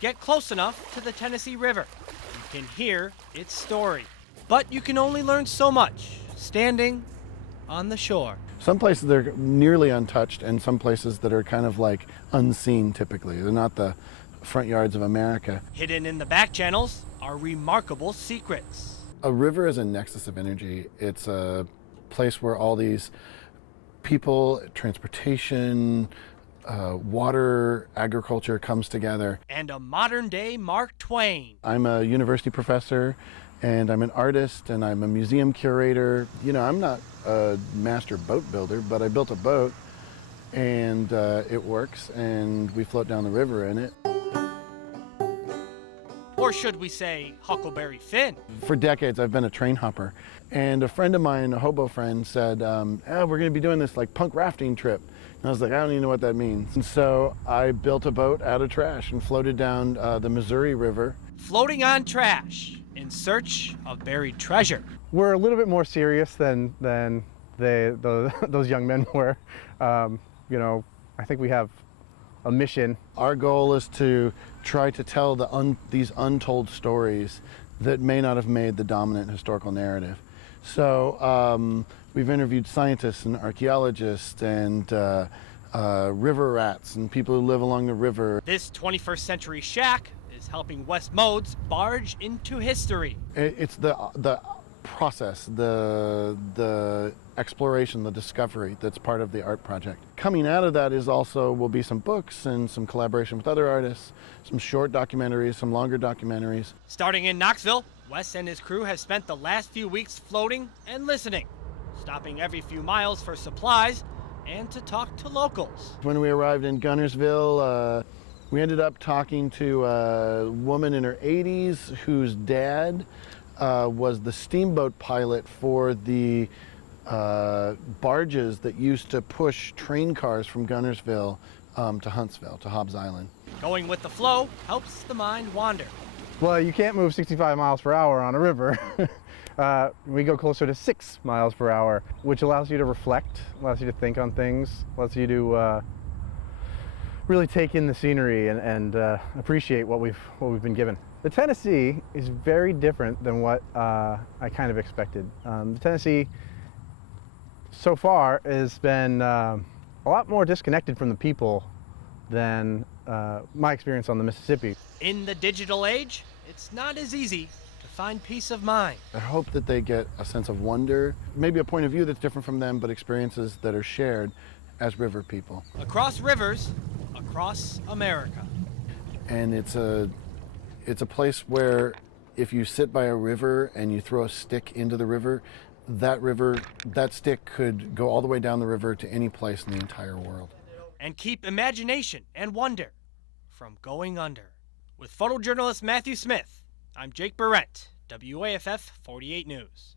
Get close enough to the Tennessee River. You can hear its story. But you can only learn so much standing on the shore. Some places they're nearly untouched, and some places that are kind of like unseen typically. They're not the front yards of America. Hidden in the back channels are remarkable secrets. A river is a nexus of energy. It's a place where all these people, transportation, water, agriculture comes together. And a modern-day Mark Twain. I'm a university professor, and I'm an artist, and I'm a museum curator. You know, I'm not a master boat builder, but I built a boat, and it works, and we float down the river in it. Or should we say Huckleberry Finn? For decades, I've been a train hopper. And a friend of mine, a hobo friend, said, we're going to be doing this like punk rafting trip. And I was like, I don't even know what that means. And so I built a boat out of trash and floated down the Missouri River. Floating on trash in search of buried treasure. We're a little bit more serious than those young men were. You know, I think we have a mission. Our goal is to try to tell these untold stories that may not have made the dominant historical narrative. So we've interviewed scientists and archaeologists and river rats and people who live along the river. This 21st century shack is helping West Modes barge into history. It's the process, the exploration, the discovery that's part of the art project. Coming out of that will be some books and some collaboration with other artists, some short documentaries, some longer documentaries. Starting in Knoxville, Wes and his crew have spent the last few weeks floating and listening, stopping every few miles for supplies and to talk to locals. When we arrived in Gunnersville, we ended up talking to a woman in her 80s whose dad was the steamboat pilot for the barges that used to push train cars from Gunnersville to Huntsville, to Hobbs Island. Going with the flow helps the mind wander. Well, you can't move 65 miles per hour on a river. We go closer to 6 miles per hour, which allows you to reflect, allows you to think on things, allows you to really take in the scenery and appreciate what we've been given. The Tennessee is very different than what I kind of expected. The Tennessee, so far, has been a lot more disconnected from the people than my experience on the Mississippi. In the digital age, it's not as easy to find peace of mind. I hope that they get a sense of wonder, maybe a point of view that's different from them, but experiences that are shared as river people. Across rivers, across America. And it's a place where if you sit by a river and you throw a stick into the river, that stick could go all the way down the river to any place in the entire world. And keep imagination and wonder from going under. With photojournalist Matthew Smith, I'm Jake Barrett, WAFF 48 News.